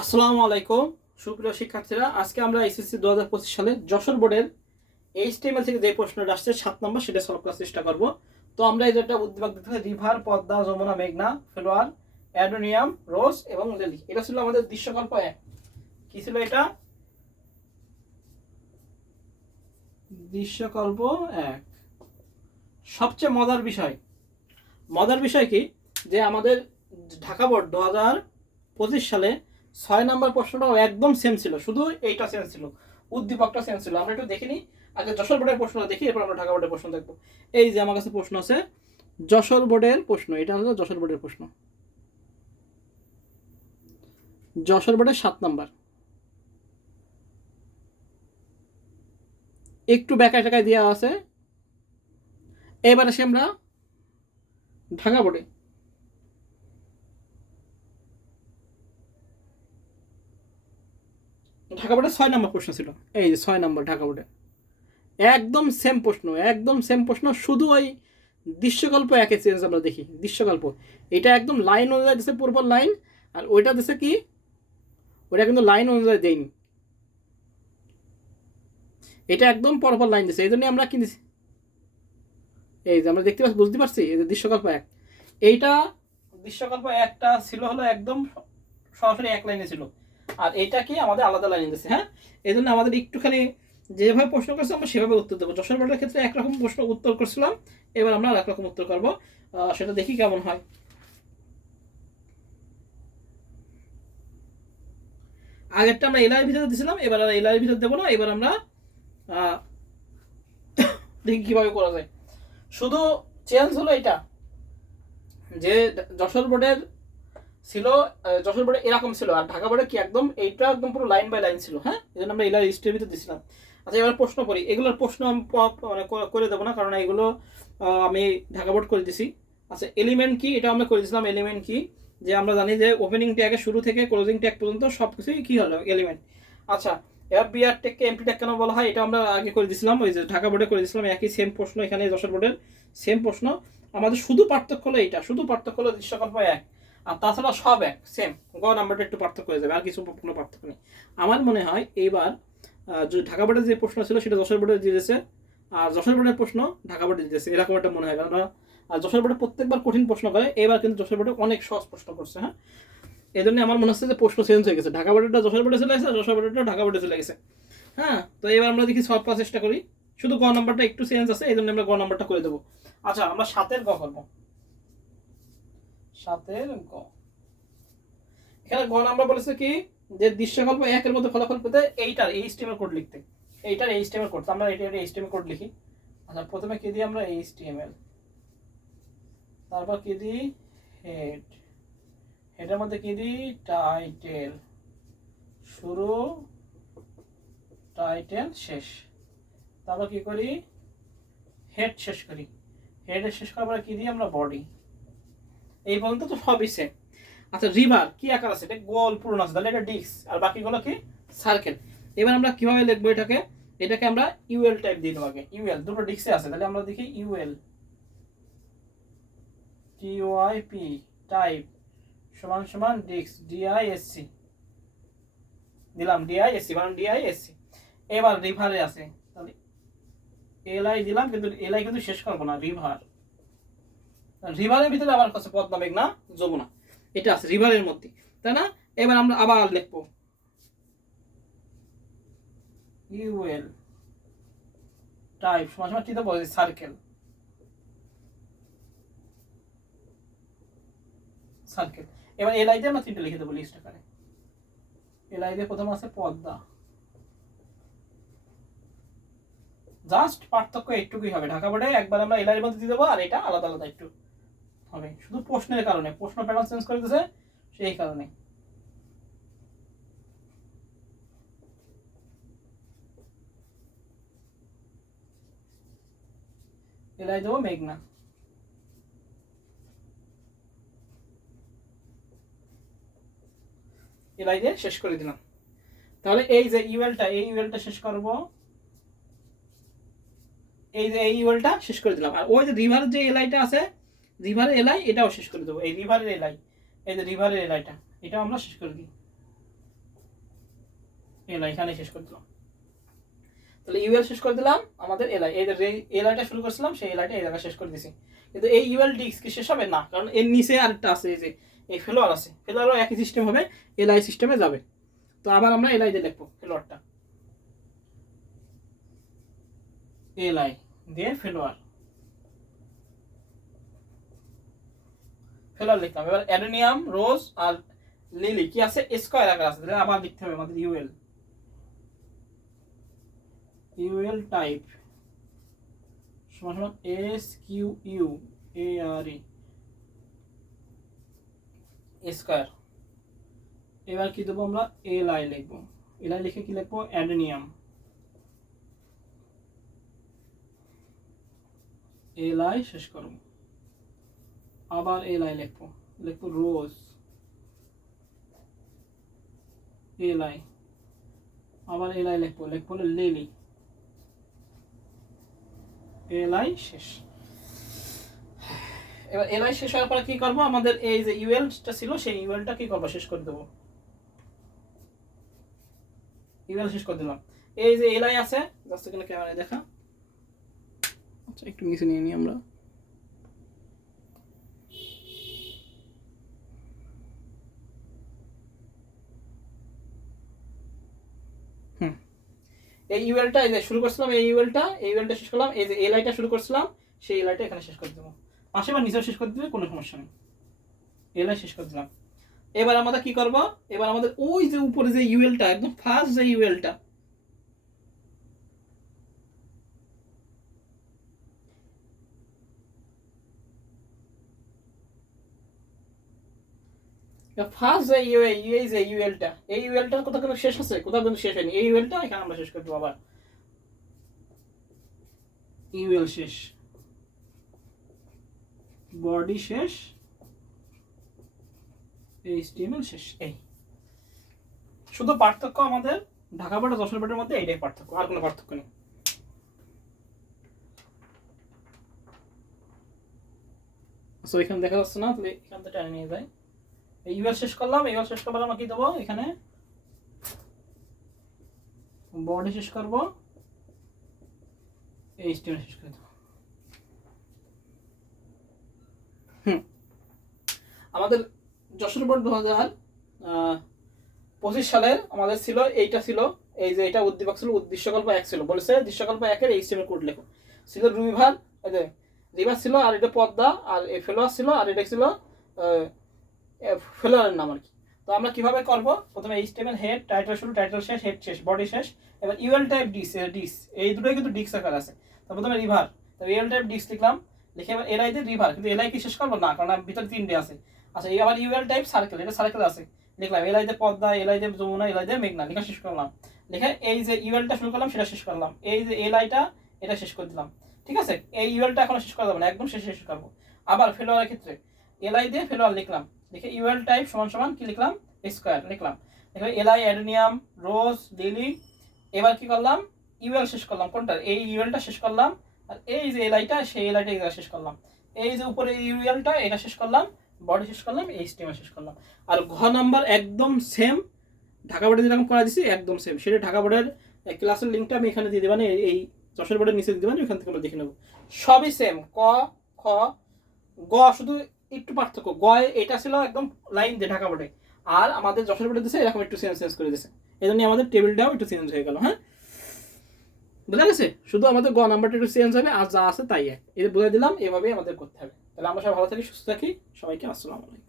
আসসালামু আলাইকুম সুপ্রিয় শিক্ষার্থীরা, আজকে আমরা এসএসসি 2025 সালে যশোর বোর্ডের এইচটিএমএল থেকে যে প্রশ্নটা আসছে 7 নম্বর, সেটা সলভ করার চেষ্টা করব। তো আমরা এই যেটা উদ্দীপক দিতে রিভার, পদ্মা, যমুনা, মেঘনা, ফ্লোয়ার, অ্যাডোনিয়াম, রোজ এবং লিলি। এটা ছিল আমাদের দৃশ্যকল্প 1। কি ছিল এটা? দৃশ্যকল্প 1। সবচেয়ে মজার বিষয় কি যে আমাদের ঢাকা বোর্ড 2025 সালে 6 নম্বর প্রশ্নটাও একদম সেম ছিল, শুধু এইটা চেঞ্জ ছিল, উদ্দীপকটা চেঞ্জ ছিল। আমরা একটু দেখিনি, আগে যশোর বোর্ডের প্রশ্নটা দেখি, এরপর আমরা ঢাকা বোর্ডের প্রশ্ন দেখবো। এই যে আমার কাছে প্রশ্ন আছে যশোর বোর্ডের প্রশ্ন, এটা হলো যশোর বোর্ডের প্রশ্ন, যশোর বোর্ডের 7 নম্বর। একটু ব্যাকায় টাকায় দেওয়া আছে। এবার আসি আমরা ঢাকা বোর্ডে। ঢাকা বোর্ডের 6 নম্বর প্রশ্ন ছিল, এই যে 6 নম্বর ঢাকা বোর্ডে একদম সেম প্রশ্ন, শুধু ওই দৃশ্যকল্প একে চেঞ্জ আমরা দেখি। দৃশ্যকল্প এটা একদম লাইন অনুযায়ী দিচ্ছে, পূর্বর লাইন, আর ওইটা দিচ্ছে কি, ওইটা কিন্তু লাইন অনুযায়ী দেয়নি, এটা একদম পরপর লাইন দিচ্ছে। এই জন্য আমরা কি দিচ্ছি, এই যে আমরা দেখতে পাচ্ছি, বুঝতে পারছি, এই যে দৃশ্যকল্প 1, এইটা দৃশ্যকল্প 1টা ছিল হলো একদম সরাসরি এক লাইনে ছিল, আর এইটা কি আমাদের আলাদা লাইনে দিচ্ছে। হ্যাঁ, এই জন্য আমাদের একটুখানি যেভাবে প্রশ্ন করছে আমরা সেভাবে উত্তর দেবো। যশোর বোর্ডের ক্ষেত্রে একরকম প্রশ্ন উত্তর করছিলাম, এবার আমরা আর একরকম উত্তর করবো, সেটা দেখি কেমন হয়। আগেরটা আমরা এলআইয়ের ভিতরে দিয়েছিলাম, এবার আর এলআইয়ের ভিতরে দেবো না, এবার আমরা দেখি কিভাবে করা যায়। শুধু চেঞ্জ হলো এটা যে যশোর বোর্ডের ছিল, যশোর বোর্ডে এরকম ছিল, আর ঢাকা বোর্ডে কি একদম এইটা একদম পুরো লাইন বাই লাইন ছিল। হ্যাঁ, এই জন্য আমরা এলআই লিস্টের ভিতরে দিয়েছিলাম। আচ্ছা, এবার প্রশ্ন করি। এগুলোর প্রশ্ন আমি মানে করে দেবো না, কারণ এগুলো আমি ঢাকা বোর্ড করে দিছি। আচ্ছা, এলিমেন্ট কি, এটা আমরা করে দিয়েছিলাম। এলিমেন্ট কি, যে আমরা জানি যে ওপেনিং ট্যাগের শুরু থেকে ক্লোজিং ট্যাগ পর্যন্ত সব কিছুই কি হলো, এলিমেন্ট। আচ্ছা, এবার বিআর ট্যাগকে এমপি ট্যাগ কেন বলা হয়, এটা আমরা আগে করে দিয়েছিলাম, ওই যে ঢাকা বোর্ডে করে দিয়েছিলাম। একই সেম প্রশ্ন এখানে যশোর বোর্ডের সেম প্রশ্ন। আমাদের শুধু পার্থক্য হলো এইটা, শুধু পার্থক্য হলো দৃশ্যকল্প 1, আর তাছাড়া সব এক সেম। গ নাম্বারটা একটু পার্থক্য হয়ে যাবে, আর কিছু কোনো পার্থক্য নেই। আমার মনে হয় এইবার ঢাকা বোর্ডের যে প্রশ্ন ছিল সেটা যশোর বোর্ডে দিয়েছে, আর যশোর বোর্ডের প্রশ্ন ঢাকা বোর্ডে দিয়েছে, এরকম একটা মনে হয়। কারণ যশোর বোর্ডে প্রত্যেকবার কঠিন প্রশ্ন করে, এবার কিন্তু যশোর বোর্ডে অনেক সহজ প্রশ্ন করছে। হ্যাঁ, এই জন্য আমার মনে হচ্ছে যে প্রশ্ন চেঞ্জ হয়ে গেছে, ঢাকা বোর্ডেরটা যশোর বোর্ডে চলে গেছে, যশোর বোর্ডেরটা ঢাকা বোর্ডে চলে গেছে। হ্যাঁ, তো এবার আমরা দেখি সলভ করার চেষ্টা করি। শুধু গ নাম্বারটা একটু চেঞ্জ আছে, এই জন্য আমরা গ নাম্বারটা করে দেবো। আচ্ছা, আমরা 7-এর গ করবো। 7-এর গ, এখানে গ নাম্বার বলেছে কি, যে দৃশ্যকল্প 1-এর মধ্যে ফলাফল পেতে এইটার এইচটিএমএল কোড লিখতে। এইটার এইচটিএমএল কোড, আমরা এইটার এইচটিএমএল কোড লিখি। আচ্ছা, প্রথমে কি দিই আমরা, এইচটিএমএল, তারপর কি দিই, হেড, হেডের মধ্যে কি দিই, টাইটেল, শুরু, টাইটেল, শেষ। তারপর কি করি, হেড শেষ করি। হেডের শেষ করার পরে কি দিই আমরা, বডি। এই পর্যন্ত তো সবই সেম। আচ্ছা, রিভার কি আকার আছে, এটা গোল পূর্ণ আছে, তাহলে এটা ডিস্ক, আর বাকিগুলো কি সার্কেল। এবার আমরা কিভাবে লিখবো এটাকে, এটাকে আমরা ইউএল টাইপ দিয়ে দেবো। আগে ইউএল, দুটো ডিস্কে আছে, তাহলে আমরা দেখি ইউএল, টিওআইপি, টাইপ সমান সমান ডিস্ক, ডিআইএসসি দিলাম, ডিআইএসসি মানে ডিআইএসসি। এবার রিভারে আছে, তাহলে এলআই দিলাম, কিন্তু এলআই কিন্তু শেষ করবো না, রিভার। রিভারের ভিতরে আবার কাছে পদ্মা, মেঘনা, যমুনা, এটা আছে রিভারের মধ্যে, তাই না? এবার আমরা আবার লিখবো ইউএল, টাইপ সমান সমান কি দেবো, সার্কেল, সার্কেল। এবার এলআই দিয়ে আমরা 3টে লিখে দেবো লিস্ট আকারে। এলআই দিয়ে প্রথম আছে পদ্মা। জাস্ট পার্থক্য একটুকুই হবে, ঢাকা বোর্ডে একবার আমরা এলআই এর মধ্যে দিয়ে দেবো, আর এটা আলাদা আলাদা একটু হবে, শুধু প্রশ্নের কারণে, প্রশ্ন প্যাটার্ন চেঞ্জ করে দিয়েছে সেই কারণে। এলআই দেবো মেঘনা, এলআই দিয়ে শেষ করে দিলাম। তাহলে এই যে ইউএলটা, এই ইউএলটা শেষ করব, এই যে এই ইউএলটা শেষ করে দিলাম, আর ওই যে রিভারের যে এলআইটা আছে, রিভারের এলআই এটাও শেষ করে দেবো। এই রিভারের এলআই, এই যে রিভারের এলআইটা, এটাও আমরা শেষ করে দিই। এলাই এখানে শেষ করে দিলাম। তাহলে ইউএল শেষ করে দিলাম, আমাদের এলাই, এই যে এলাইটা শুরু করছিলাম সেই এলাইটা এই জায়গায় শেষ করে দিছি। কিন্তু এই ইউএল ডিস্ক কি শেষ হবে না, কারণ এর নিচে আরেকটা আছে, এই যে এই ফেলোয়ার আছে, ফেলোয়ারও একই সিস্টেম হবে, এলআই সিস্টেমে যাবে। তো আবার আমরা এলআই দিয়ে লিখবো ফেলোয়ারটা, এলআই দিয়ে ফেলোয়ার লিখলাম। এবার অ্যাডেনিয়াম, রোজ আর লিলি কি আছে, স্কয়ার আকার আছে, তাহলে আবার লিখতে হবে আমাদের ইউএল টাইপ সমান সমান S Q U A R E square. এবার কি দেবো আমরা, এলআই লিখবো, এলআই লিখে কি লিখবো, অ্যাডেনিয়াম, এলআই শেষ করবো, আবার এলআই লিখবো, রোজ, এলআই, আবার এলআই লিখবো লিলি, এলআই শেষ। এবার এলআই শেষ হওয়ার পরে কি করবো, আমাদের এই যে ইউএলটা ছিল সেই ইউএলটা কি করবো, শেষ করে দেবো, ইউএল শেষ করে দিলাম। এই যে এলআই আছে, জাস্ট এখানে ক্যামেরায় দেখা, আচ্ছা একটু নিচে নিয়ে নিই আমরা, এই ইউএলটা এই যে শুরু করছিলাম, এই ইউএলটা শেষ করলাম, এই যে এলআইটা শুরু করছিলাম সেই এলআইটা এখানে শেষ করে দেবো, পাশে বা নিচেও শেষ করে দিলে কোনো সমস্যা নেই, এলআই শেষ করে দিলাম। এবার আমাদের কি করব, এবার আমাদের ওই যে উপরে যে ইউএলটা একদম ফার্স্ট যে ইউএলটা, ফার্স্ট যে এই যে ইউএলটা, এই ইউএলটা কোথাও কিন্তু শেষ আছে, কোথাও কিন্তু শেষ হয়নি, এই ইউএলটা এখানে আমরা শেষ করে দেবো, আবার ইউএল শেষ, বডি শেষ, এইচটিএমএল শেষ। এই শুধু পার্থক্য আমাদের ঢাকা বোর্ড আর যশোর বোর্ডের মধ্যে এইটাই পার্থক্য, আর কোনো পার্থক্য নেই। সো এখানে দেখা যাচ্ছে না, তাহলে এখান থেকে টেনে নিয়ে যাই, ইউএল শেষ করলাম, ইউএল শেষ করবার আমরা কি দেবো, এখানে বডি শেষ করবো, এইচটিএমএল শেষ করে দেবো। আমাদের যশোর বোর্ড 2025 সালের আমাদের ছিল এইটা, ছিল এই যে এটা উদ্দীপক ছিল, দৃশ্যকল্প 1 ছিল, বলেছে দৃশ্যকল্প 1-এর এইচটিএমএল কোড লেখো, ছিল রিভার, এই যে রিভার ছিল, আর এটা পদ্মা, আর এই ফেলোয়ার ছিল, আর এটা ছিল ফেলোয়ারের নাম আর কি। তো আমরা কিভাবে করব, প্রথমে এইচটিএমএল হেড, টাইটেল শুরু, টাইটেল শেষ, হেড শেষ, বডি শেষ। এবার ইউএল টাইপ ডিস, এই দুটোই কিন্তু ডিস্ক আকার আছে। তো প্রথমে রিভার, তো ইউএল টাইপ ডিস্ক লিখলাম, লিখে এবার এলআই দিয়ে রিভার, কিন্তু এলআই কি শেষ করবো না, কারণ ভিতরে 3টে আছে। আচ্ছা, এই আবার ইউএল টাইপ সার্কেল, এটা সার্কেল আছে, লিখলাম এলআই দিয়ে পদ্মা, এলআই দিয়ে যমুনা, এলআই দিয়ে মেঘনা, লেখা শেষ করলাম। লিখে এই যে ইউএলটা শুরু করলাম সেটা শেষ করলাম, এই যে এলআইটা এটা শেষ করে দিলাম। ঠিক আছে, এই ইউএলটা এখনো শেষ করা যাবে না, একদম শেষ করবো। আবার ফেলোয়ারের ক্ষেত্রে এলআই দিয়ে ফেলোয়ার লিখলাম, লিখে ইউএল টাইপ সমান সমান কি লিখলাম, স্কয়ার লিখলাম। দেখো এলআই, অ্যাডেনিয়াম, রোজ, লিলি। এবার কি করলাম, ইউএল শেষ করলাম, কোনটা, এই ইউএলটা শেষ করলাম, আর এই যে এলআইটা সেই এলআইটা শেষ করলাম। এই যে উপরে ইউএলটা এটা শেষ করলাম, বডি শেষ করলাম, এইচটিএমএল শেষ করলাম। আর ঘ নাম্বার একদম সেম, ঢাকা বোর্ডে যেরকম করা দিছি একদম সেম, সেটা ঢাকা বোর্ডের ক্লাসের লিঙ্কটা আমি এখানে দিয়ে দেবেন, এই যশোর বোর্ডের নিচে দিয়ে দেবেন, ওখান থেকে আমরা দেখে নেবো। সবই সেম, ক খ গ শুধু একটু পার্থক্য, গ এটা ছিল একদম লাইন দিয়ে ঢাকা বোর্ডে, আর আমাদের যশোর বোর্ডে দিচ্ছে এরকম একটু চেঞ্জ করে দিচ্ছে, এই জন্য আমাদের টেবিলটাও একটু চেঞ্জ হয়ে গেল। হ্যাঁ, বুঝা গেছে, শুধু আমাদের গ নাম্বারটা একটু চেঞ্জ হবে, আর যা আছে তাই এক, এটা বুঝাই দিলাম, এভাবেই আমাদের করতে হবে। তাহলে আমরা সবাই ভালো থাকি, সুস্থ থাকি, সবাইকে আসসালামু আলাইকুম।